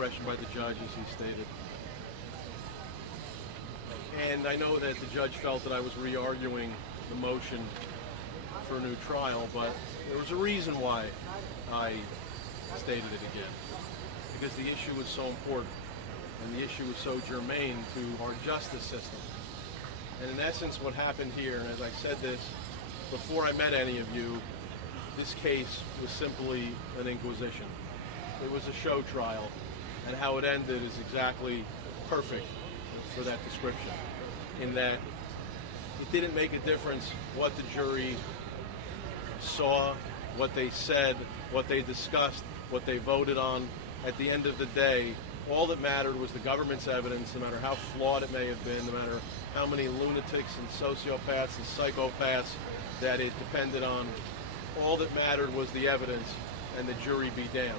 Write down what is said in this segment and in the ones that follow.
suppression by the judge, as he stated. And I know that the judge felt that I was re-arguing the motion for a new trial, but there was a reason why I stated it again. Because the issue was so important, and the issue was so germane to our justice system. And in essence, what happened here, and as I said this before I met any of you, this case was simply an inquisition. It was a show trial, and how it ended is exactly perfect for that description, in that it didn't make a difference what the jury saw, what they said, what they discussed, what they voted on. At the end of the day, all that mattered was the government's evidence, no matter how flawed it may have been, no matter how many lunatics and sociopaths and psychopaths that it depended on. All that mattered was the evidence, and the jury be damned.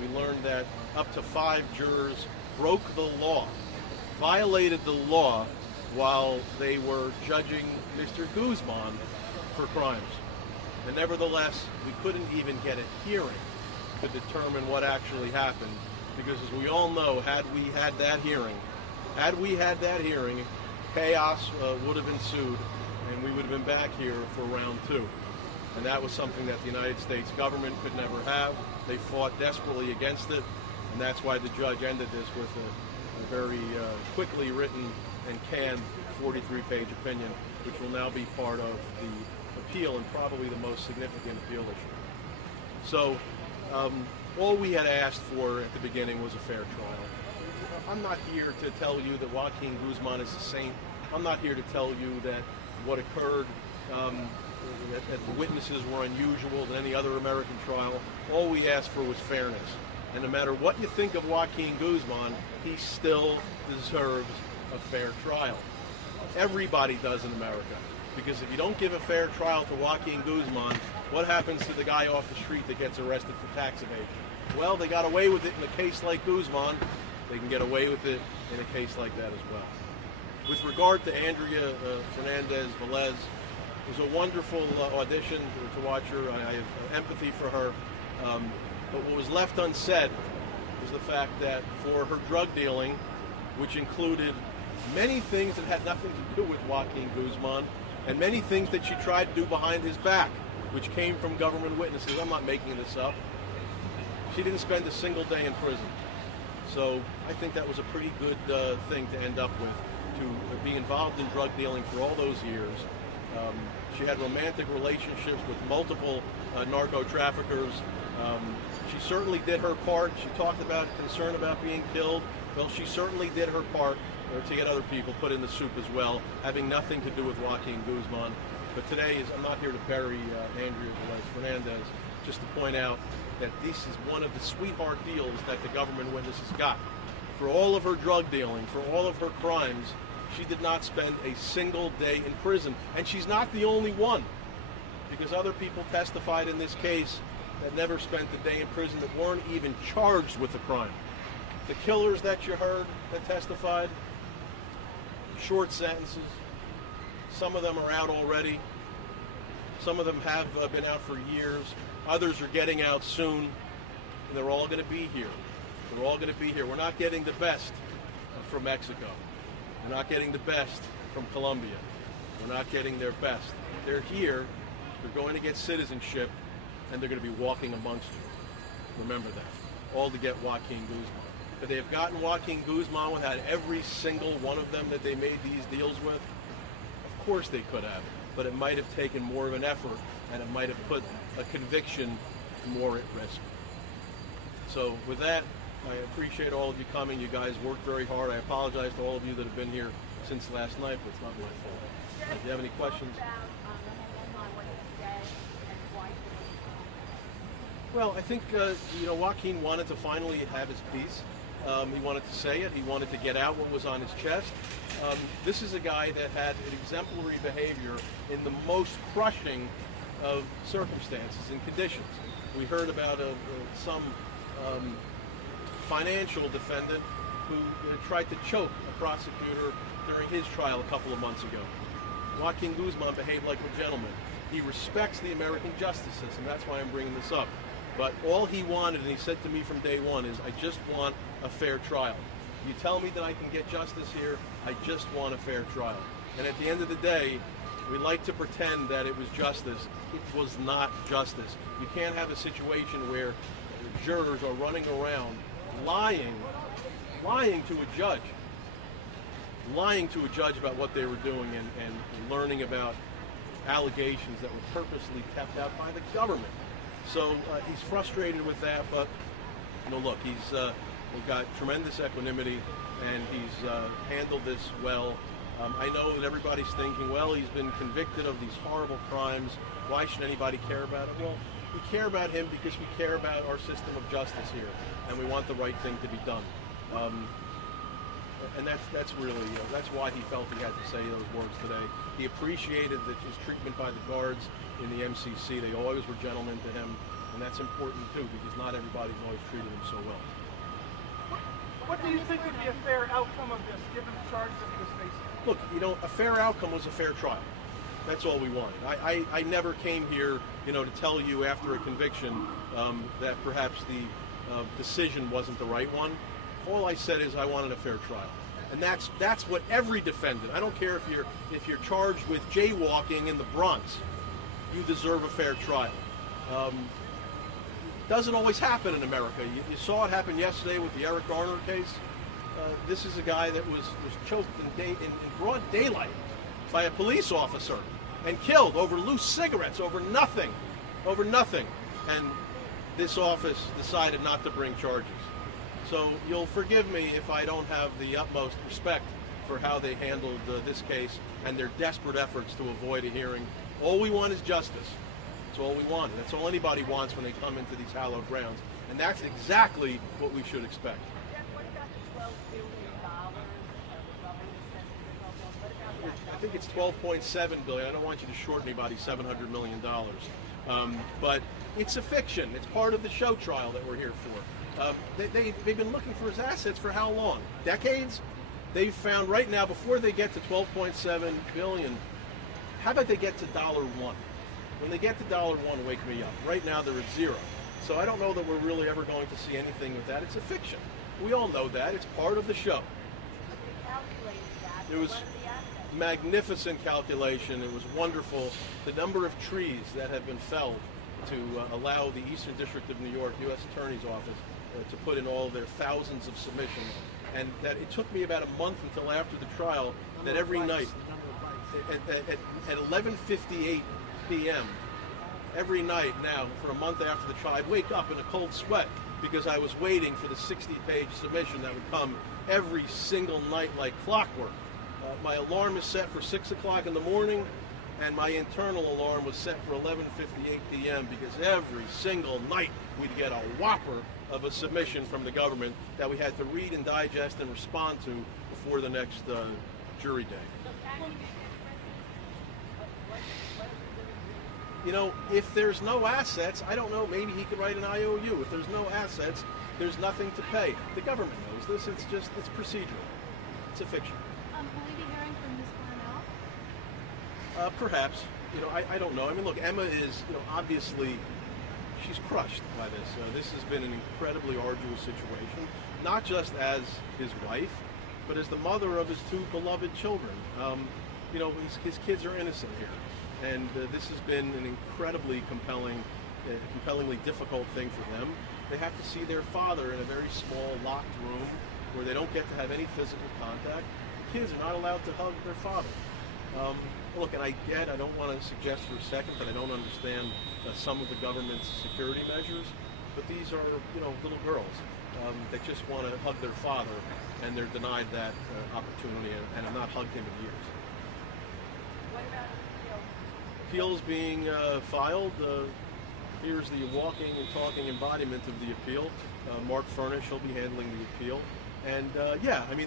We learned that up to 5 jurors broke the law, violated the law, while they were judging Mr. Guzman for crimes. And nevertheless, we couldn't even get a hearing to determine what actually happened, because as we all know, had we had that hearing, chaos would have ensued, and we would have been back here for round 2. And that was something that the United States government could never have. They fought desperately against it, and that's why the judge ended this with a very quickly written and canned 43-page opinion, which will now be part of the appeal, and probably the most significant appeal issue. So all we had asked for at the beginning was a fair trial. I'm not here to tell you that Joaquin Guzman is a saint. I'm not here to tell you that what occurred, that the witnesses were unusual than any other American trial. All we asked for was fairness. And no matter what you think of Joaquin Guzman, he still deserves a fair trial. Everybody does in America. Because if you don't give a fair trial to Joaquin Guzman, what happens to the guy off the street that gets arrested for tax evasion? Well, they got away with it in a case like Guzman. They can get away with it in a case like that as well. With regard to Andrea Fernandez-Velez, it was a wonderful audition to watch her. I have empathy for her. But what was left unsaid was the fact that for her drug dealing, which included many things that had nothing to do with Joaquin Guzman, and many things that she tried to do behind his back, which came from government witnesses. I'm not making this up. She didn't spend a single day in prison. So I think that was a pretty good thing to end up with, to be involved in drug dealing for all those years. She had romantic relationships with multiple narco traffickers. She certainly did her part. She talked about concern about being killed. Well, she certainly did her part to get other people put in the soup as well, having nothing to do with Joaquin Guzman. But today, I'm not here to bury Andrea Fernandez, just to point out that this is one of the sweetheart deals that the government witnesses got. For all of her drug dealing, for all of her crimes, she did not spend a single day in prison. And she's not the only one, because other people testified in this case that never spent a day in prison, that weren't even charged with the crime. The killers that you heard that testified, short sentences. Some of them are out already. Some of them have been out for years. Others are getting out soon. And they're all going to be here. They're all going to be here. We're not getting the best from Mexico. We're not getting the best from Colombia. We're not getting their best. They're here. They're going to get citizenship, and they're going to be walking amongst you. Remember that. All to get Joaquin Guzman. Could they have gotten Joaquin Guzman without every single one of them that they made these deals with? Of course they could have, but it might have taken more of an effort, and it might have put a conviction more at risk. So with that, I appreciate all of you coming. You guys worked very hard. I apologize to all of you that have been here since last night, but it's not my fault. If you have any questions? Well, I think Joaquin wanted to finally have his piece. He wanted to say it. He wanted to get out what was on his chest. This is a guy that had an exemplary behavior in the most crushing of circumstances and conditions. We heard about some financial defendant who tried to choke a prosecutor during his trial a couple of months ago. Joaquin Guzman behaved like a gentleman. He respects the American justice system. That's why I'm bringing this up. But all he wanted, and he said to me from day one, is I just want a fair trial. You tell me that I can get justice here, I just want a fair trial. And at the end of the day, we like to pretend that it was justice. It was not justice. You can't have a situation where jurors are running around lying to a judge about what they were doing and learning about allegations that were purposely kept out by the government. So he's frustrated with that, but look, he's got tremendous equanimity, and he's handled this well. I know that everybody's thinking, well, he's been convicted of these horrible crimes. Why should anybody care about it? Well, we care about him because we care about our system of justice here, and we want the right thing to be done. And that's really that's why he felt he had to say those words today. He appreciated that his treatment by the guards in the MCC. They always were gentlemen to him, and that's important too, because not everybody's always treated him so well. What do you think would be a fair outcome of this, given the charges that he was facing? Look, a fair outcome was a fair trial. That's all we wanted. I never came here, to tell you after a conviction that perhaps the decision wasn't the right one. All I said is I wanted a fair trial, and that's what every defendant. I don't care if you're charged with jaywalking in the Bronx, you deserve a fair trial. Doesn't always happen in America. You saw it happen yesterday with the Eric Garner case. This is a guy that was choked in broad daylight by a police officer and killed over loose cigarettes, over nothing. And this office decided not to bring charges. So you'll forgive me if I don't have the utmost respect for how they handled this case and their desperate efforts to avoid a hearing. All we want is justice. That's all we want. That's all anybody wants when they come into these hallowed grounds. And that's exactly what we should expect. I think it's $12.7 billion. I don't want you to short anybody $700 million. But it's a fiction. It's part of the show trial that we're here for. They've been looking for his assets for how long? Decades? They've found right now, before they get to $12.7 billion, how about they get to $1? When they get to $1, wake me up. Right now they're at zero. So I don't know that we're really ever going to see anything with that. It's a fiction. We all know that. It's part of the show. It was magnificent calculation. It was wonderful. The number of trees that have been felled to allow the Eastern District of New York U.S. Attorney's Office to put in all their thousands of submissions, and that it took me about a month until after the trial that every night at 11:58 p.m. every night now for a month after the trial, I'd wake up in a cold sweat because I was waiting for the 60-page submission that would come every single night like clockwork. My alarm is set for 6 o'clock in the morning, and my internal alarm was set for 11:58 p.m. because every single night we'd get a whopper of a submission from the government that we had to read and digest and respond to before the next jury day. If there's no assets, I don't know, maybe he could write an IOU. If there's no assets, there's nothing to pay. The government knows this. It's procedural. It's a fiction. Will you be hearing from Ms. Cornell? Perhaps. I don't know. I mean, look, Emma is, obviously, she's crushed by this. This has been an incredibly arduous situation, not just as his wife, but as the mother of his two beloved children. His kids are innocent here. And this has been an incredibly compellingly difficult thing for them. They have to see their father in a very small, locked room where they don't get to have any physical contact. The kids are not allowed to hug their father. Look, and I don't want to suggest for a second that I don't understand some of the government's security measures, but these are, little girls that just want to hug their father, and they're denied that opportunity, and have not hugged him in years. What about Appeals being filed. Here's the walking and talking embodiment of the appeal. Mark Furnish will be handling the appeal. And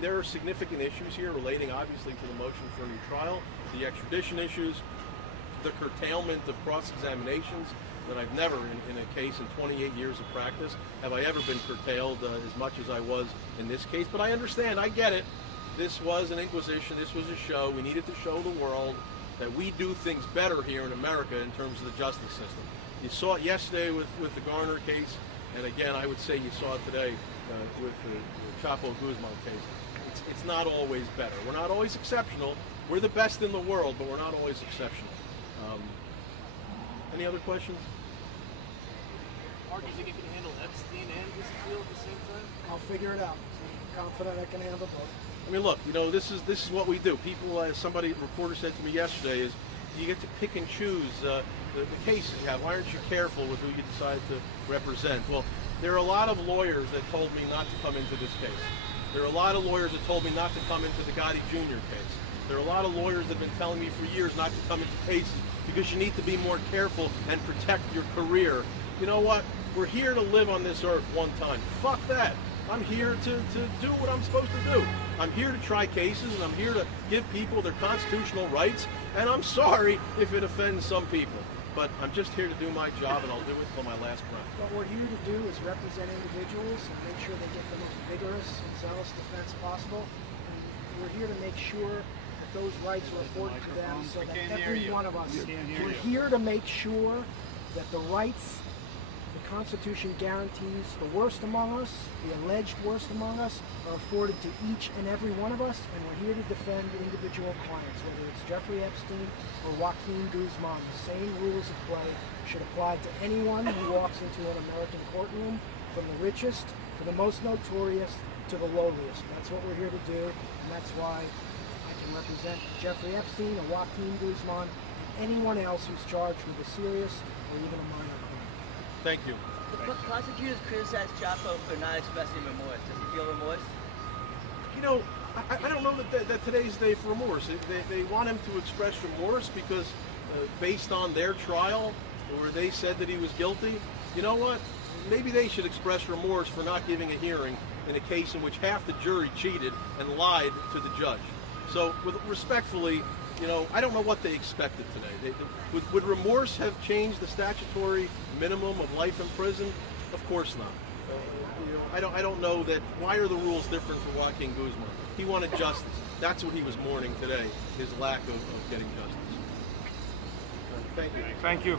there are significant issues here relating obviously to the motion for a new trial, the extradition issues, the curtailment of cross-examinations that I've never, in a case in 28 years of practice, have I ever been curtailed as much as I was in this case. But I understand, I get it. This was an inquisition, this was a show. We needed to show the world that we do things better here in America in terms of the justice system. You saw it yesterday with the Garner case, and again, I would say you saw it today with the Chapo Guzman case. It's not always better. We're not always exceptional. We're the best in the world, but we're not always exceptional. Any other questions? Mark, do you think you can handle Epstein and this appeal at the same time? I'll figure it out. I'm confident I can handle both. I mean, look, this is what we do. People, as a reporter said to me yesterday, is you get to pick and choose the cases you have. Why aren't you careful with who you decide to represent? Well, there are a lot of lawyers that told me not to come into this case. There are a lot of lawyers that told me not to come into the Gotti Jr. case. There are a lot of lawyers that have been telling me for years not to come into cases because you need to be more careful and protect your career. You know what? We're here to live on this earth one time. Fuck that. I'm here to do what I'm supposed to do. I'm here to try cases, and I'm here to give people their constitutional rights, and I'm sorry if it offends some people. But I'm just here to do my job, and I'll do it till my last breath. What we're here to do is represent individuals and make sure they get the most vigorous and zealous defense possible. And we're here to make sure that those rights are afforded to them so that every one of us, we're here to make sure that the rights the Constitution guarantees the worst among us, the alleged worst among us, are afforded to each and every one of us, and we're here to defend individual clients, whether it's Jeffrey Epstein or Joaquin Guzman. The same rules of play should apply to anyone who walks into an American courtroom, from the richest to the most notorious to the lowliest. That's what we're here to do, and that's why I can represent Jeffrey Epstein or Joaquin Guzman and anyone else who's charged with a serious or even a minor crime. Thank you. The prosecutors criticized Chapo for not expressing remorse. Does he feel remorse? You know, I don't know that today's day for remorse. They want him to express remorse because based on their trial, where they said that he was guilty, you know what? Maybe they should express remorse for not giving a hearing in a case in which half the jury cheated and lied to the judge. So, respectfully, you know, I don't know what they expected today. Would remorse have changed the statutory minimum of life in prison? Of course not. You know, I don't know that. Why are the rules different for Joaquin Guzman? He wanted justice. That's what he was mourning today, his lack of getting justice. Thank you. Thank you.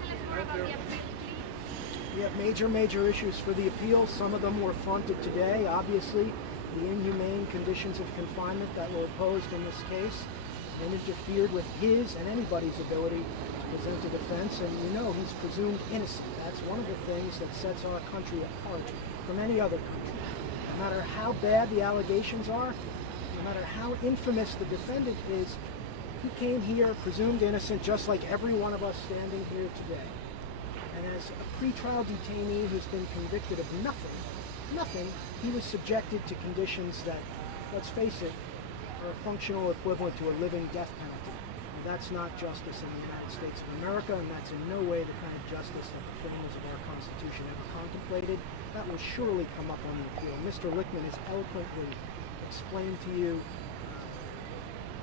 We have major issues for the appeal. Some of them were fronted today. Obviously, the inhumane conditions of confinement that were opposed in this case and interfered with his and anybody's ability to present a defense, and you know he's presumed innocent. That's one of the things that sets our country apart from any other country. No matter how bad the allegations are, no matter how infamous the defendant is, he came here presumed innocent just like every one of us standing here today. And as a pretrial detainee who's been convicted of nothing, he was subjected to conditions that, let's face it, are a functional equivalent to a living death penalty. And that's not justice in the United States of America, and that's in no way the kind of justice that the framers of our Constitution ever contemplated. That will surely come up on the appeal. Mr. Lichtman has eloquently explained to you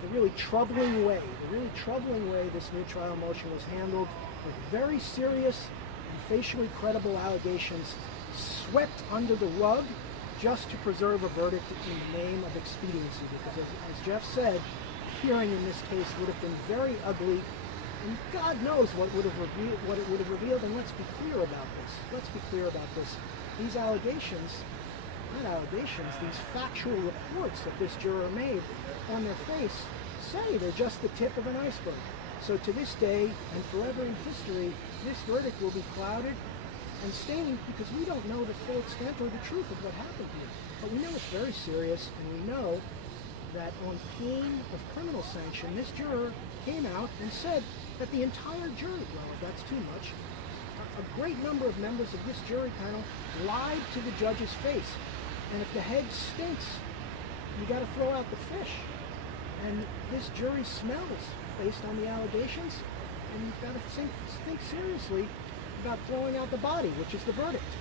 the really troubling way this new trial motion was handled, with very serious and facially credible allegations swept under the rug just to preserve a verdict in the name of expediency. Because as Jeff said, a hearing in this case would have been very ugly, and God knows what it would have revealed. And let's be clear about this. These allegations, these factual reports that this juror made on their face say they're just the tip of an iceberg. So to this day and forever in history, this verdict will be clouded and stained because we don't know the full extent or the truth of what happened here. But we know it's very serious, and we know that on pain of criminal sanction, this juror came out and said that the entire jury, well, if that's too much, a great number of members of this jury panel lied to the judge's face. And if the head stinks, you got to throw out the fish. And this jury smells based on the allegations, and you've got to think seriously about throwing out the body, which is the verdict.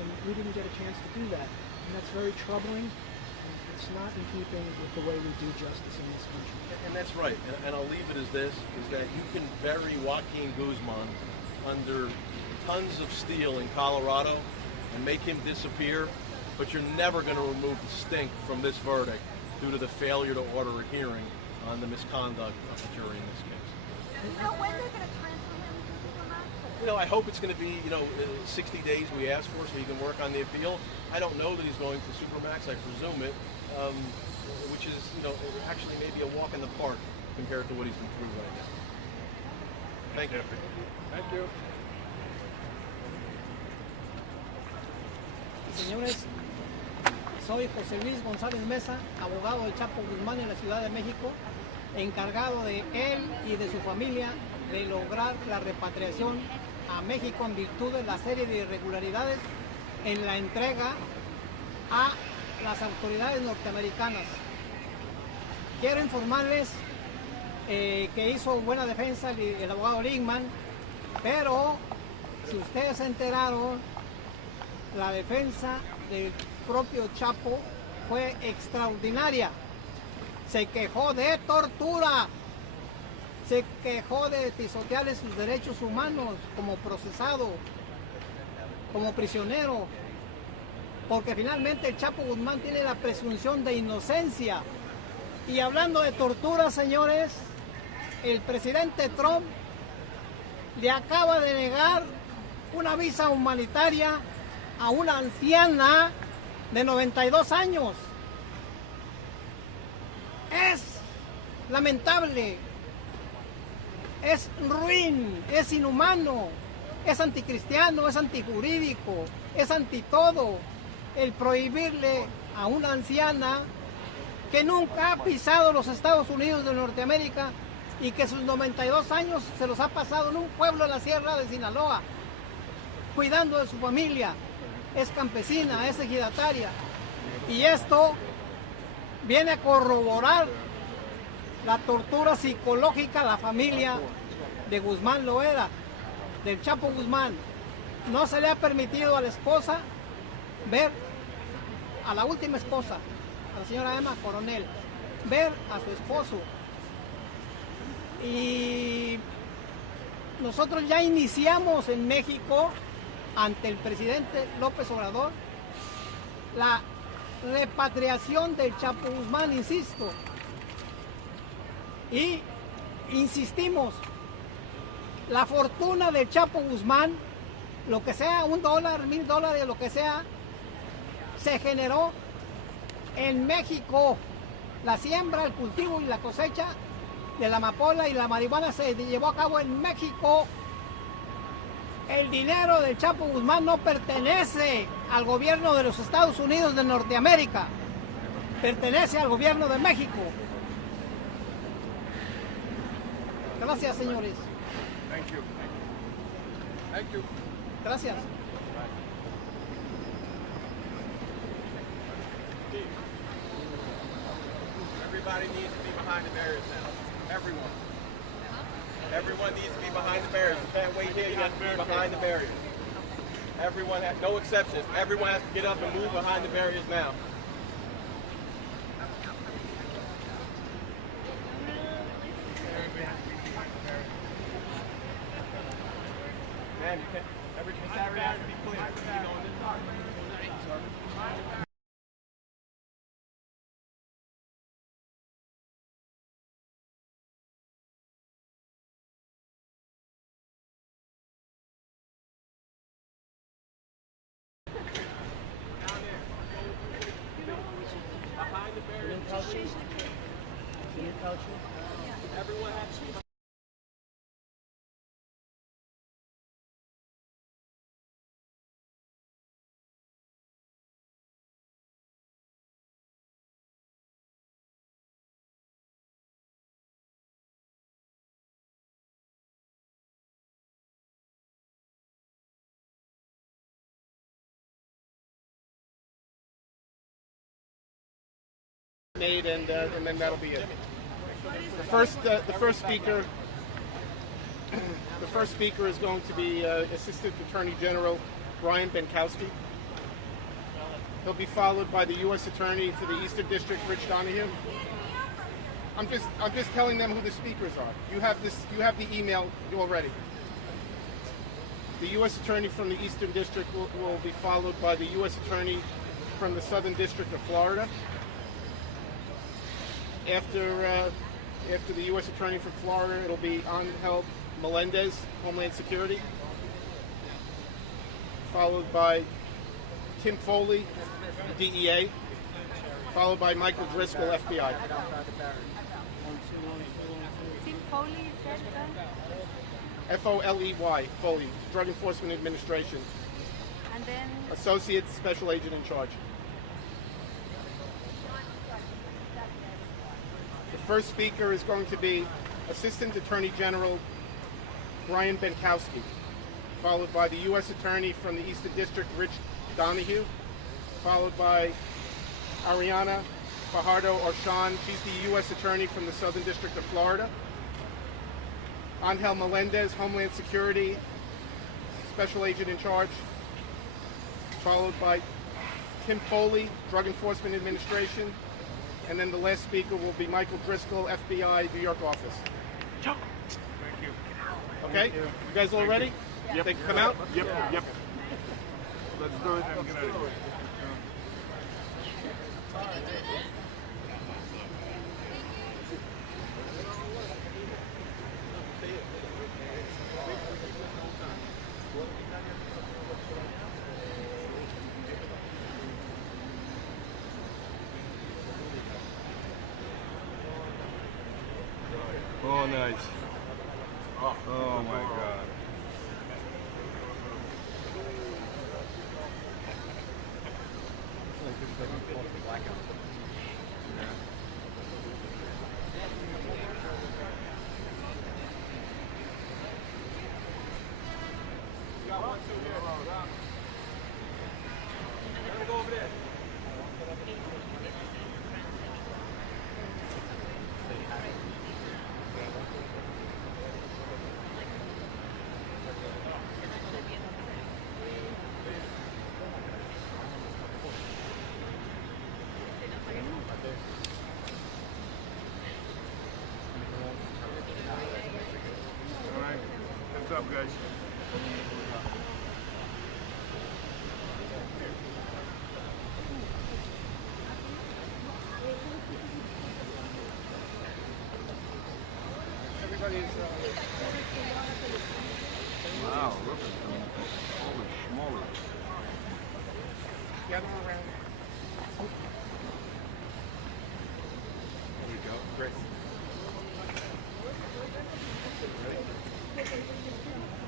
And we didn't get a chance to do that. And that's very troubling, and it's not in keeping with the way we do justice in this country. And that's right. And I'll leave it as this, is that you can bury Joaquin Guzman under tons of steel in Colorado and make him disappear, but you're never going to remove the stink from this verdict due to the failure to order a hearing on the misconduct of the jury in this case. Do you know when they're going to transfer him to Supermax? I hope it's going to be 60 days we asked for so he can work on the appeal. I don't know that he's going to Supermax. I presume it, which is actually maybe a walk in the park compared to what he's been through right now. Thank you. Thank you. Señores, soy José Luis González Mesa, abogado del Chapo Guzmán en la Ciudad de México, encargado de él y de su familia de lograr la repatriación a México en virtud de la serie de irregularidades en la entrega a las autoridades norteamericanas. Quiero informarles que hizo buena defensa el abogado Linkman, pero si ustedes se enteraron, la defensa del propio Chapo fue extraordinaria. Se quejó de tortura, se quejó de pisotearle sus derechos humanos como procesado, como prisionero, porque finalmente el Chapo Guzmán tiene la presunción de inocencia. Y hablando de tortura, señores, el presidente Trump le acaba de negar una visa humanitaria a una anciana de 92 años. Es lamentable, es ruin, es inhumano, es anticristiano, es antijurídico, es anti todo el prohibirle a una anciana que nunca ha pisado los Estados Unidos de Norteamérica y que sus 92 años se los ha pasado en un pueblo de la Sierra de Sinaloa, cuidando de su familia. Es campesina, es ejidataria. Y esto viene a corroborar la tortura psicológica a la familia de Guzmán Loera, del Chapo Guzmán. No se le ha permitido a la esposa ver, a la última esposa, a la señora Emma Coronel, ver a su esposo. Y nosotros ya iniciamos en México, ante el presidente López Obrador, la repatriación del Chapo Guzmán, insisto. Y insistimos, la fortuna del Chapo Guzmán, lo que sea, $1, $1,000, lo que sea, se generó en México. La siembra, el cultivo y la cosecha de la amapola y la marihuana se llevó a cabo en México. El dinero del Chapo Guzmán no pertenece al gobierno de los Estados Unidos de Norteamérica, pertenece al gobierno de México. Gracias, señores. Thank you. Thank you. Gracias. Everybody needs to be behind the barriers now. Everyone. Everyone needs to be behind the barriers. You can't wait here. You have to be behind the barriers. Everyone has, no exceptions. Everyone has to get up and move behind the barriers now. Man, you can't. Every Saturday has to be clear. You know, this everyone has to be. made, and then that'll be it. The first speaker, the first speaker is going to be Assistant Attorney General Brian Benkowski. He'll be followed by the U.S. Attorney for the Eastern District, Rich Donahue. I'm just telling them who the speakers are. You have the email already. The U.S. Attorney from the Eastern District will be followed by the U.S. Attorney from the Southern District of Florida. After the U.S. Attorney from Florida, it'll be Angel Melendez, Homeland Security. followed by Tim Foley, the DEA, followed by Michael Driscoll, FBI. Tim Foley, you said that? Foley, Foley, Drug Enforcement Administration, And then Associate Special Agent in charge. The first speaker is going to be Assistant Attorney General Brian Benkowski, followed by the U.S. Attorney from the Eastern District, Rich Donahue, followed by Ariana Fajardo Orshan. She's the U.S. Attorney from the Southern District of Florida. Angel Melendez, Homeland Security Special Agent in charge, followed by Tim Foley, Drug Enforcement Administration, and then the last speaker will be Michael Driscoll, FBI, New York office. Thank you. Okay? You guys all ready? Yep. They can come out? Yep. Let's do it. Oh, nice. Oh my God. All right. What's up, guys? Wow, look at them. Holy schmoly. Gather around. There we go. Great.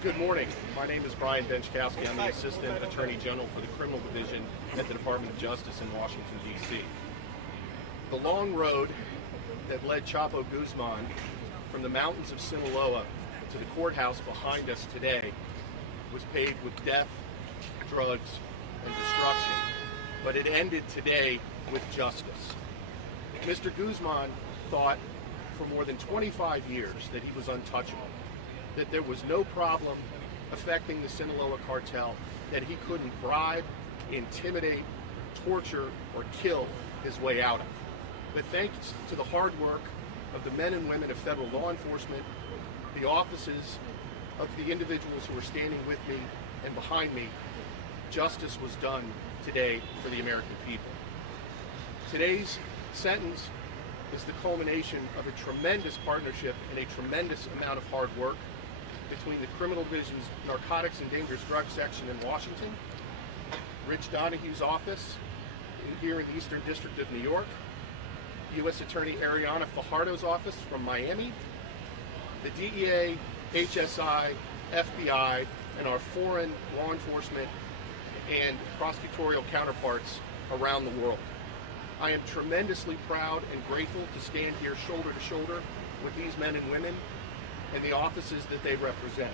Good morning. My name is Brian Benchkowski. I'm the Assistant Attorney General for the Criminal Division at the Department of Justice in Washington, D.C. The long road that led Chapo Guzman from the mountains of Sinaloa to the courthouse behind us today was paved with death, drugs, and destruction. But it ended today with justice. Mr. Guzman thought for more than 25 years that he was untouchable, that there was no problem affecting the Sinaloa cartel that he couldn't bribe, intimidate, torture, or kill his way out of. But thanks to the hard work of the men and women of federal law enforcement, the offices of the individuals who are standing with me and behind me, justice was done today for the American people. Today's sentence is the culmination of a tremendous partnership and a tremendous amount of hard work between the Criminal Division's Narcotics and Dangerous Drugs section in Washington, Rich Donahue's office here in the Eastern District of New York, U.S. Attorney Ariana Fajardo's office from Miami, the DEA, HSI, FBI, and our foreign law enforcement and prosecutorial counterparts around the world. I am tremendously proud and grateful to stand here shoulder to shoulder with these men and women and the offices that they represent.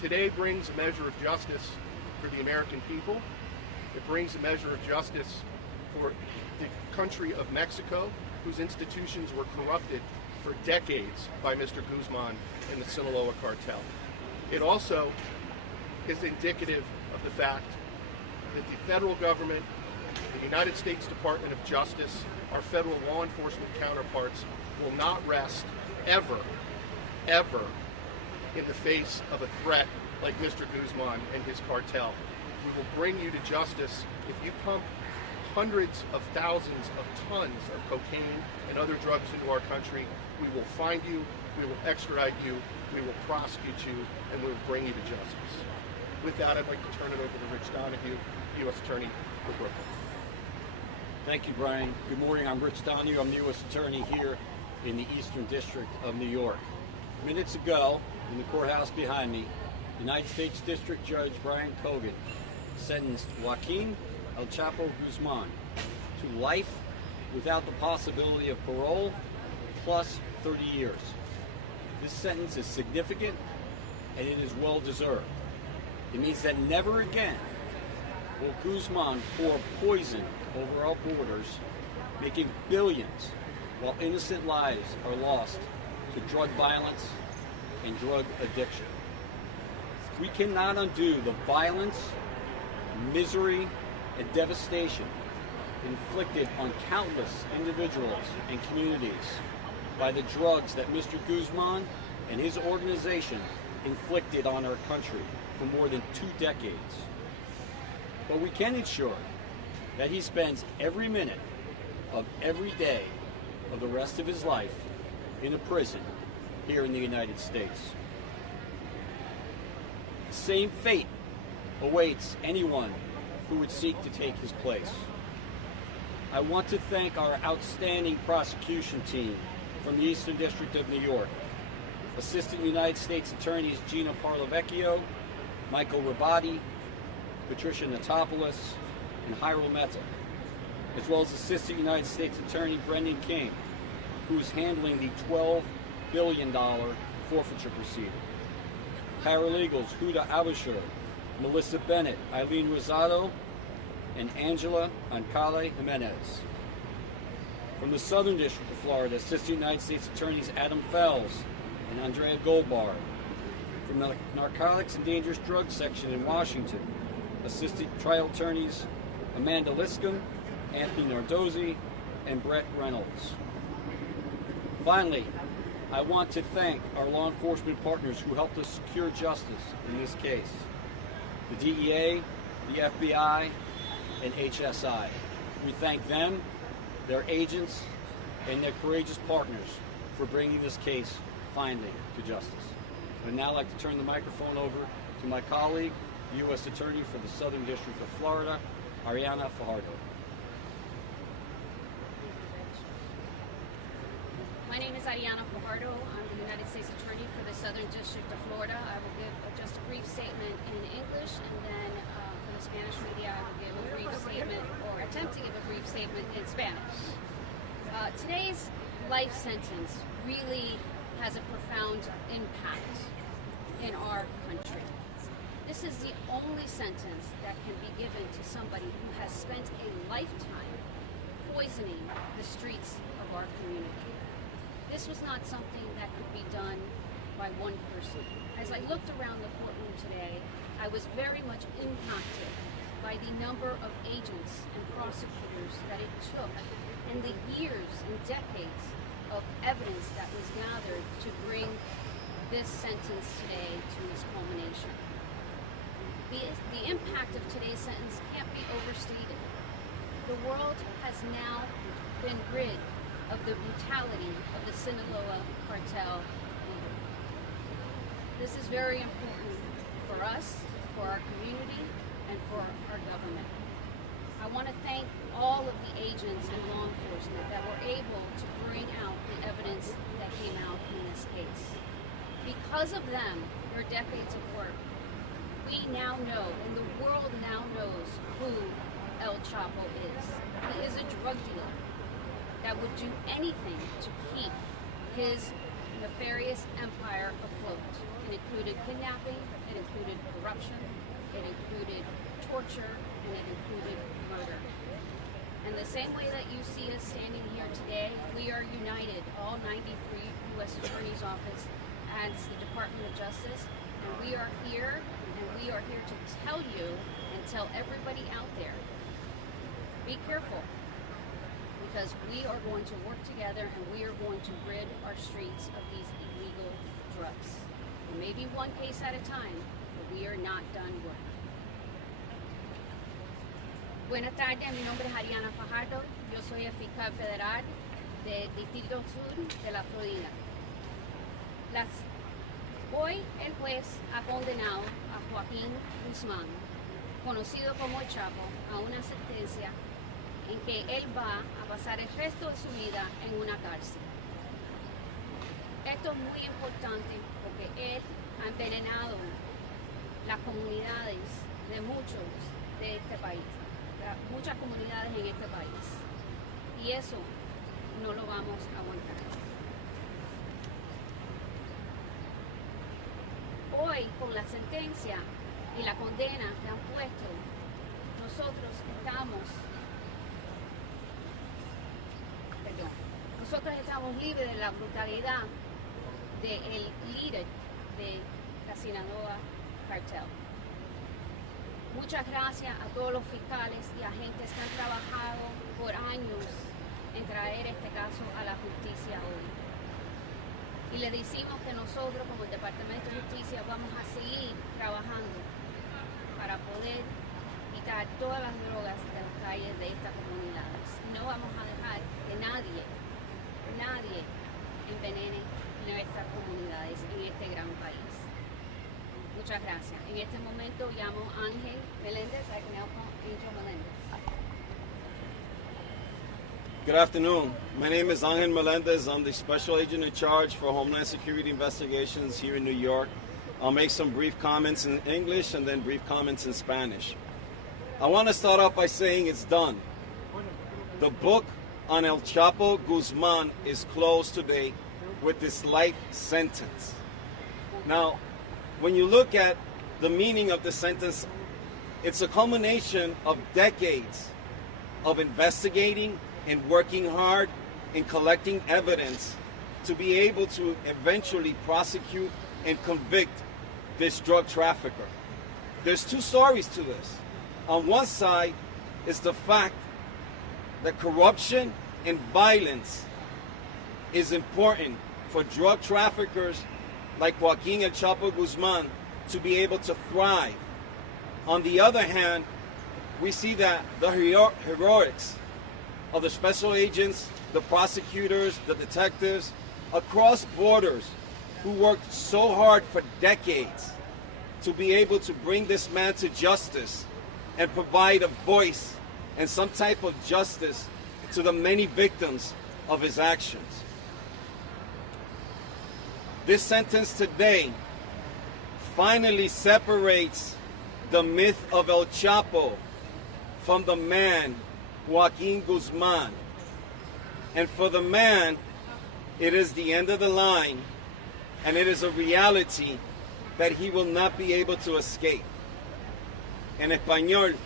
Today brings a measure of justice for the American people. It brings a measure of justice for the country of Mexico, whose institutions were corrupted for decades by Mr. Guzman and the Sinaloa cartel. It also is indicative of the fact that the federal government, the United States Department of Justice, our federal law enforcement counterparts will not rest ever in the face of a threat like Mr. Guzman and his cartel. We will bring you to justice if you pump hundreds of thousands of tons of cocaine and other drugs into our country. We will find you, we will extradite you, we will prosecute you, and we will bring you to justice. with that, I'd like to turn it over to Rich Donahue, U.S. Attorney for Brooklyn. Thank you, Brian. Good morning. I'm Rich Donahue. I'm the U.S. Attorney here in the Eastern District of New York. Minutes ago, in the courthouse behind me, United States District Judge Brian Cogan sentenced Joaquin El Chapo Guzman to life without the possibility of parole, plus 30 years. This sentence is significant, and it is well deserved. It means that never again will Guzman pour poison over our borders, making billions while innocent lives are lost to drug violence and drug addiction. We cannot undo the violence, misery, and devastation inflicted on countless individuals and communities by the drugs that Mr. Guzman and his organization inflicted on our country for more than 2 decades. But we can ensure that he spends every minute of every day of the rest of his life in a prison here in the United States. The same fate awaits anyone who would seek to take his place. I want to thank our outstanding prosecution team from the Eastern District of New York, Assistant United States Attorneys Gina Parlavecchio, Michael Rabati, Patricia Natopoulos, and Hyrule Mehta, as well as Assistant United States Attorney Brendan King, who is handling the $12 billion forfeiture proceeding. Paralegals Huda Abashur, Melissa Bennett, Eileen Rosado, and Angela Ancale Jimenez. From the Southern District of Florida, Assistant United States Attorneys Adam Fells and Andrea Goldbar. From the Narcotics and Dangerous Drugs Section in Washington, Assistant Trial Attorneys Amanda Liscombe, Anthony Nardozzi, and Brett Reynolds. Finally, I want to thank our law enforcement partners who helped us secure justice in this case. The DEA, the FBI, and HSI. We thank them, their agents, and their courageous partners for bringing this case finally to justice. I'd now like to turn the microphone over to my colleague, the U.S. Attorney for the Southern District of Florida, Ariana Fajardo. My name is Ariana Fajardo. I'm the United States Attorney for the Southern District of Florida. I will give just a brief statement in English, and then for the Spanish media, I will give a brief statement, or attempt to give a brief statement in Spanish. Today's life sentence really has a profound impact in our country. This is the only sentence that can be given to somebody who has spent a lifetime poisoning the streets of our community. This was not something that could be done by one person. As I looked around the courtroom today, I was very much impacted by the number of agents and prosecutors that it took and the years and decades of evidence that was gathered to bring this sentence today to its culmination. The impact of today's sentence can't be overstated. The world has now been rid of the brutality of the Sinaloa cartel leader. This is very important for us, for our community, and for our government. I want to thank all of the agents and law enforcement that were able to bring out the evidence that came out in this case. Because of them, their decades of work, we now know, and the world now knows, who El Chapo is. He is a drug dealer that would do anything to keep his nefarious empire afloat. It included kidnapping, it included corruption, it included torture, and it included murder. And the same way that you see us standing here today, we are united, all 93 U.S. Attorney's Office as the Department of Justice, and we are here to tell you and tell everybody out there, be careful, because we are going to work together and we are going to rid our streets of these illegal drugs. It may be one case at a time, but we are not done working. Buenas tardes, mi nombre es Ariana Fajardo, yo soy el fiscal federal del Distrito Sur de la Florida. Hoy el juez ha condenado a Joaquín Guzmán, conocido como El Chapo, a una sentencia en que él va a pasar el resto de su vida en una cárcel. Esto es muy importante porque él ha envenenado las comunidades de muchos de este país, muchas comunidades en este país, y eso no lo vamos a aguantar. Hoy, con la sentencia y la condena que han puesto, nosotros estamos libres de la brutalidad del líder de la Sinaloa cartel. Muchas gracias a todos los fiscales y agentes que han trabajado por años en traer este caso a la justicia hoy. Y le decimos que nosotros, como el Departamento de Justicia, vamos a seguir trabajando para poder quitar todas las drogas de las calles de estas comunidades. No vamos a dejar que nadie envenene nuestras comunidades en este gran país. Muchas gracias. En este momento llamo a Ángel Meléndez, I can help Angel Meléndez. Good afternoon. My name is Ángel Meléndez. I'm the Special Agent in Charge for Homeland Security Investigations here in New York. I'll make some brief comments in English and then brief comments in Spanish. I want to start off by saying it's done. The book on El Chapo Guzman is closed today with this life sentence. Now, when you look at the meaning of the sentence, it's a culmination of decades of investigating and working hard in collecting evidence to be able to eventually prosecute and convict this drug trafficker. There's two stories to this. On one side is the fact that corruption and violence is important for drug traffickers like Joaquin El Chapo Guzman to be able to thrive. On the other hand, we see that the heroics of the special agents, the prosecutors, the detectives across borders who worked so hard for decades to be able to bring this man to justice and provide a voice and some type of justice to the many victims of his actions. This sentence today finally separates the myth of El Chapo from the man, Joaquin Guzman. And for the man, it is the end of the line, and it is a reality that he will not be able to escape. En español,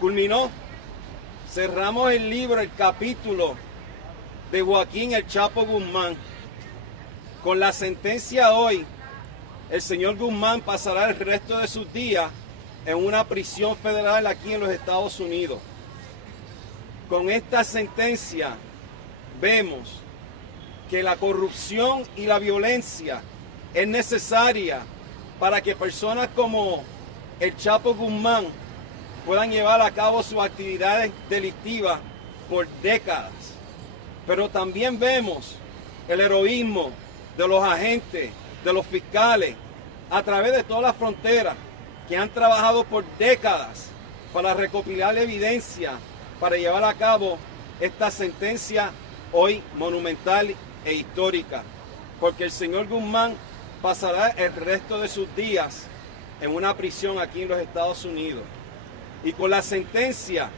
culminó. Cerramos el libro, el capítulo de Joaquín El Chapo Guzmán. Con la sentencia hoy, el señor Guzmán pasará el resto de sus días en una prisión federal aquí en los Estados Unidos. Con esta sentencia vemos que la corrupción y la violencia es necesaria para que personas como el Chapo Guzmán puedan llevar a cabo sus actividades delictivas por décadas. Pero también vemos el heroísmo de los agentes, de los fiscales, a través de todas las fronteras, que han trabajado por décadas para recopilar evidencia, para llevar a cabo esta sentencia hoy monumental e histórica. Porque el señor Guzmán pasará el resto de sus días en una prisión aquí en los Estados Unidos. Y con la sentencia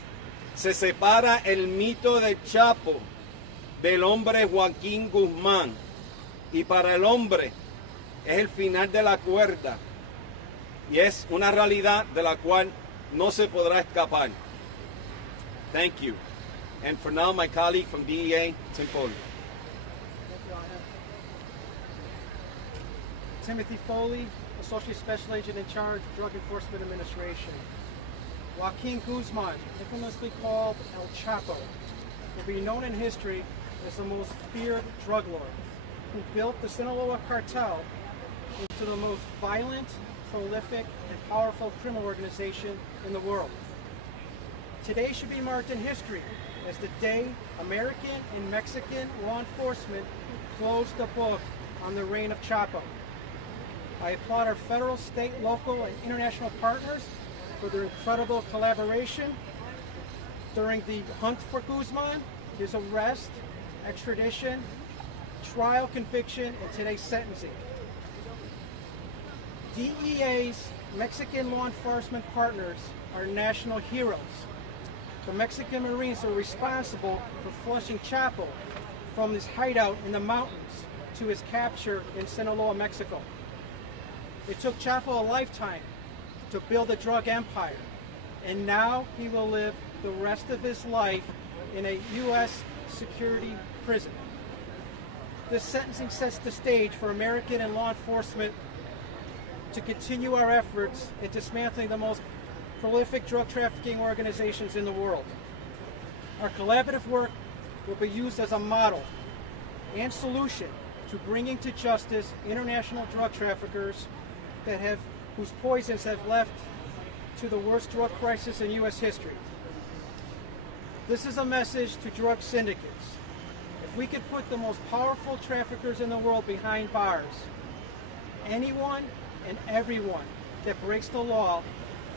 se separa el mito del Chapo del hombre Joaquín Guzmán. Y para el hombre es el final de la cuerda. Y es una realidad de la cual no se podrá escapar. Thank you. And for now, my colleague from DEA, Tim Foley. Timothy Foley, Associate Special Agent in Charge, Drug Enforcement Administration. Joaquin Guzman, infamously called El Chapo, will be known in history as the most feared drug lord who built the Sinaloa cartel into the most violent, prolific, and powerful criminal organization in the world. Today should be marked in history as the day American and Mexican law enforcement closed the book on the reign of Chapo. I applaud our federal, state, local, and international partners for their incredible collaboration during the hunt for Guzman, his arrest, extradition, trial, conviction, and today's sentencing. DEA's Mexican law enforcement partners are national heroes. The Mexican Marines are responsible for flushing Chapo from his hideout in the mountains to his capture in Sinaloa, Mexico. It took Chapo a lifetime to build a drug empire, and now he will live the rest of his life in a U.S. security prison. This sentencing sets the stage for American and law enforcement to continue our efforts in dismantling the most prolific drug trafficking organizations in the world. Our collaborative work will be used as a model and solution to bringing to justice international drug traffickers whose poisons have left to the worst drug crisis in U.S. history. This is a message to drug syndicates. If we could put the most powerful traffickers in the world behind bars, anyone and everyone that breaks the law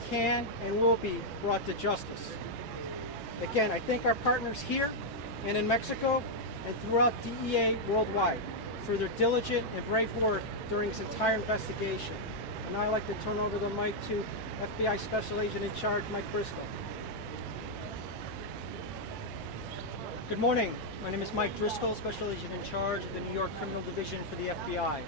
can and will be brought to justice. Again, I thank our partners here and in Mexico and throughout DEA worldwide for their diligent and brave work during this entire investigation. And now I'd like to turn over the mic to FBI Special Agent in Charge, Mike Driscoll. Good morning. My name is Mike Driscoll, Special Agent in Charge of the New York Criminal Division for the FBI.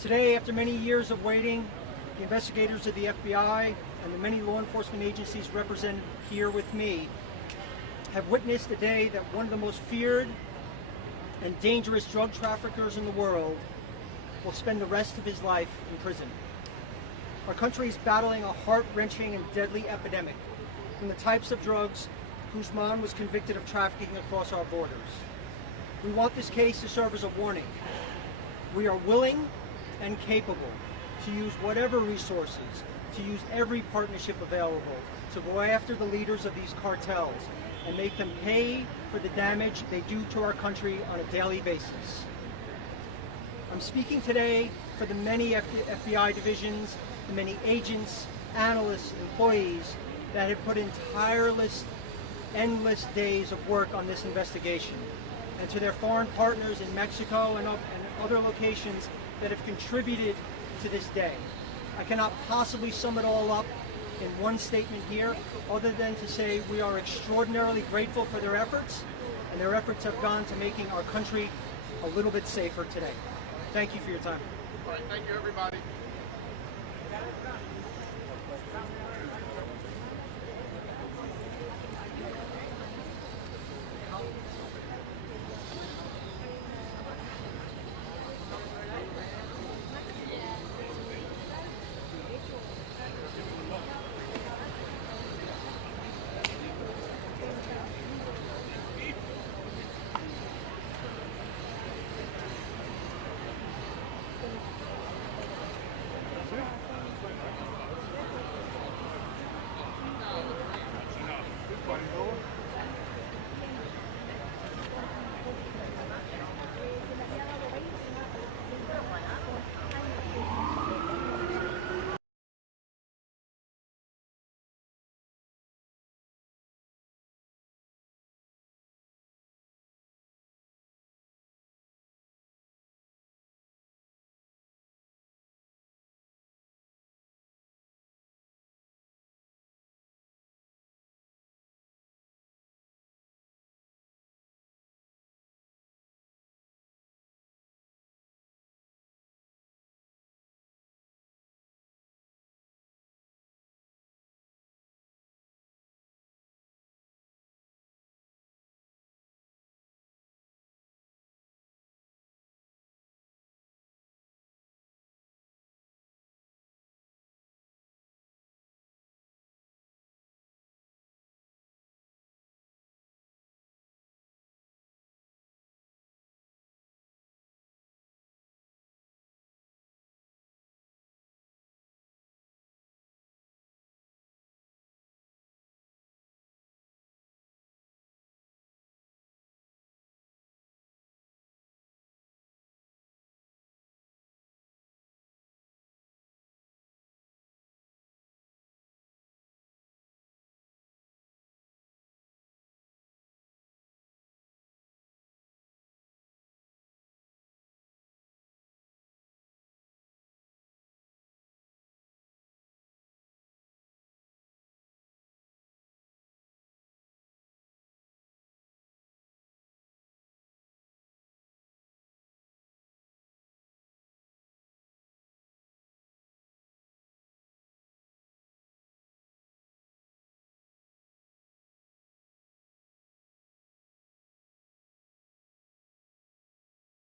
Today, after many years of waiting, the investigators of the FBI and the many law enforcement agencies represented here with me have witnessed a day that one of the most feared and dangerous drug traffickers in the world will spend the rest of his life in prison. Our country is battling a heart-wrenching and deadly epidemic from the types of drugs Guzman was convicted of trafficking across our borders. We want this case to serve as a warning. We are willing and capable to use whatever resources, to use every partnership available to go after the leaders of these cartels and make them pay for the damage they do to our country on a daily basis. I'm speaking today for the many FBI divisions, the many agents, analysts, employees that have put in tireless, endless days of work on this investigation, and to their foreign partners in Mexico and other locations that have contributed to this day. I cannot possibly sum it all up in one statement here, other than to say we are extraordinarily grateful for their efforts, and their efforts have gone to making our country a little bit safer today. Thank you for your time. All right, thank you, everybody.